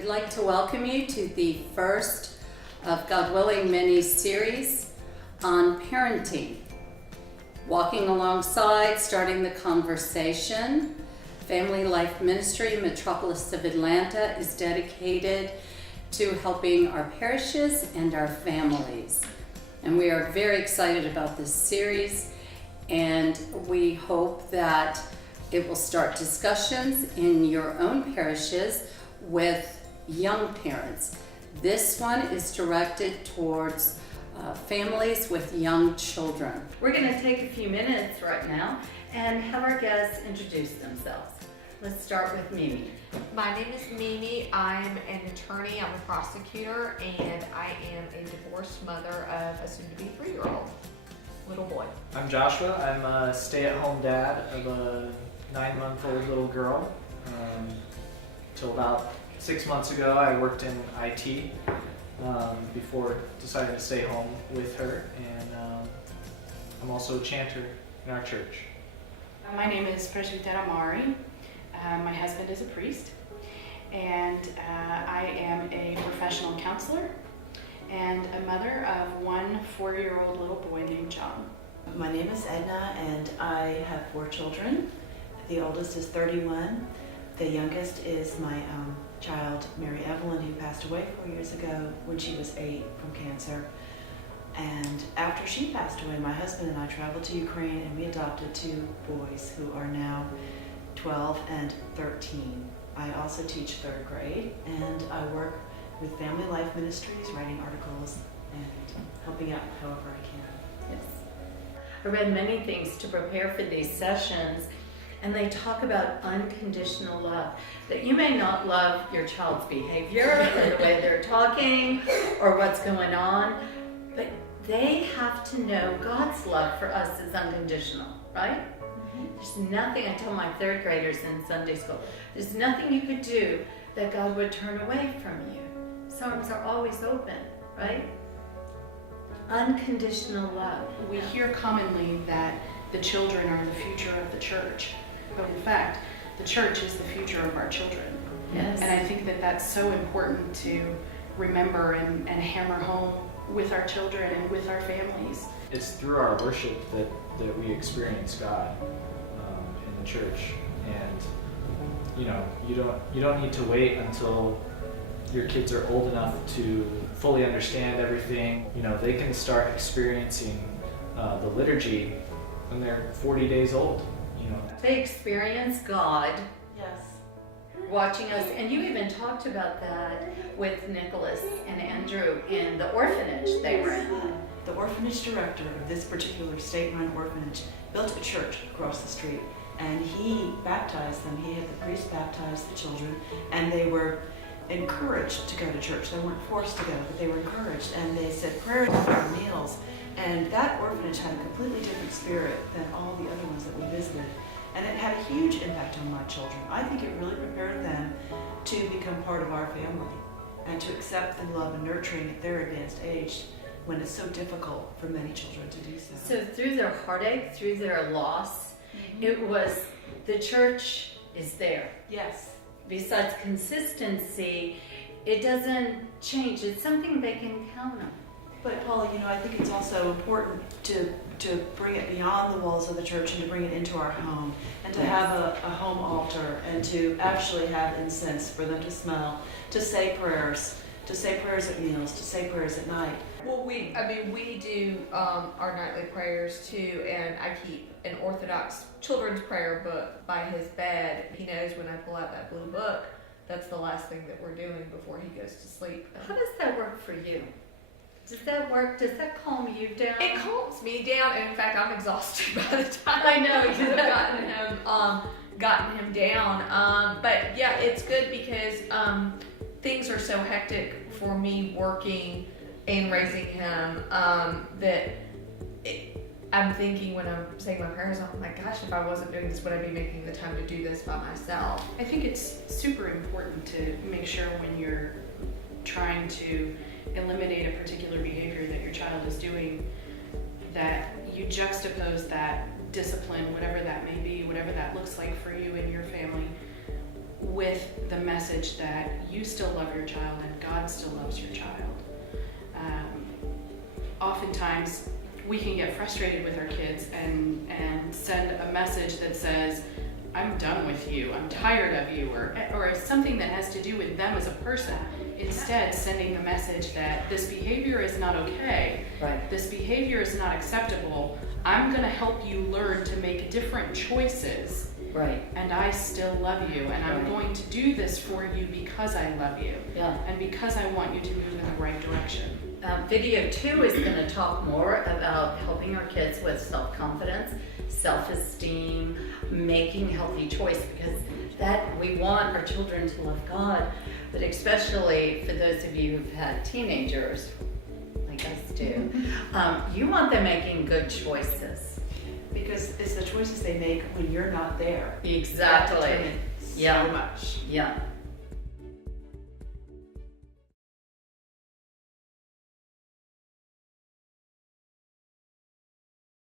We'd like to welcome you to the first of God willing mini-series on parenting. Walking alongside, starting the conversation. Family Life Ministry, Metropolis of Atlanta is dedicated to helping our parishes and our families. And we are very excited about this series, and we hope that it will start discussions in your own parishes with young parents. This one is directed towards families with young children. We're going to take a few minutes right now and have our guests introduce themselves. Let's start with Mimi. My name is Mimi. I'm an attorney, I'm a prosecutor, and I am a divorced mother of a soon-to-be 3-year-old little boy. I'm Joshua. I'm a stay-at-home dad of a 9-month-old little girl. Till about 6 months ago, I worked in IT before deciding to stay home with her, and I'm also a chanter in our church. My name is Presbytera Mari. My husband is a priest, and I am a professional counselor and a mother of one 4-year-old little boy named John. My name is Edna, and I have 4 children. The oldest is 31. The youngest is my child, Mary Evelyn, who passed away 4 years ago when she was 8 from cancer. And after she passed away, my husband and I traveled to Ukraine, and we adopted 2 boys who are now 12 and 13. I also teach 3rd grade, and I work with Family Life Ministries, writing articles and helping out however I can. Yes. I read many things to prepare for these sessions, and they talk about unconditional love. That you may not love your child's behavior or the way they're talking or what's going on, but they have to know God's love for us is unconditional, right? There's nothing, I tell my 3rd graders in Sunday school, there's nothing you could do that God would turn away from you. His arms are always open, right? Unconditional love. We hear commonly that the children are the future of the church, but in fact, the church is the future of our children. Yes. And I think that that's so important to remember and hammer home with our children and with our families. It's through our worship that we experience God in the church, and you don't need to wait until your kids are old enough to fully understand everything. They can start experiencing the liturgy when they're 40 days old. They experience God Yes. watching us, and you even talked about that with Nicholas and Andrew in the orphanage they were in. The orphanage director of this particular state-run orphanage built a church across the street, and he baptized them. He had the priest baptize the children, and they were encouraged to go to church. They weren't forced to go, but they were encouraged, and they said prayers before meals. And that orphanage had a completely different spirit than all the other ones that we visited, and it had a huge impact on my children. I think it really prepared them to become part of our family and to accept the love and nurturing at their advanced age, when it's so difficult for many children to do so. So through their heartache, through their loss, it was the church is there. Yes. Besides consistency, it doesn't change. It's something they can count on. But Paula, I think it's also important to bring it beyond the walls of the church and to bring it into our home, and to have a home altar, and to actually have incense for them to smell, to say prayers at meals, to say prayers at night. Well, we do our nightly prayers too, and I keep an Orthodox children's prayer book by his bed. He knows when I pull out that blue book, that's the last thing that we're doing before he goes to sleep. How does that work for you? Does that work? Does that calm you down? It calms me down, and in fact, I'm exhausted by the time I know, I've gotten him down. But yeah, it's good because things are so hectic for me working and raising him that I'm thinking when I'm saying my prayers, oh my gosh, if I wasn't doing this, would I be making the time to do this by myself? I think it's super important to make sure when you're trying to eliminate a particular behavior that your child is doing, that you juxtapose that discipline, whatever that may be, whatever that looks like for you and your family, with the message that you still love your child and God still loves your child. Oftentimes, we can get frustrated with our kids and send a message that says, I'm done with you, I'm tired of you, or something that has to do with them as a person. Instead, sending the message that this behavior is not okay, Right. this behavior is not acceptable, I'm gonna help you learn to make different choices, Right. and I still love you, and I'm Right. going to do this for you because I love you, Yeah. and because I want you to move in the right direction. Video 2 is going to talk more about helping our kids with self-confidence, self-esteem, making healthy choice, because that we want our children to love God, but especially for those of you who've had teenagers, like us do, you want them making good choices. Because it's the choices they make when you're not there. Exactly. That determines Yeah. so much. Yeah.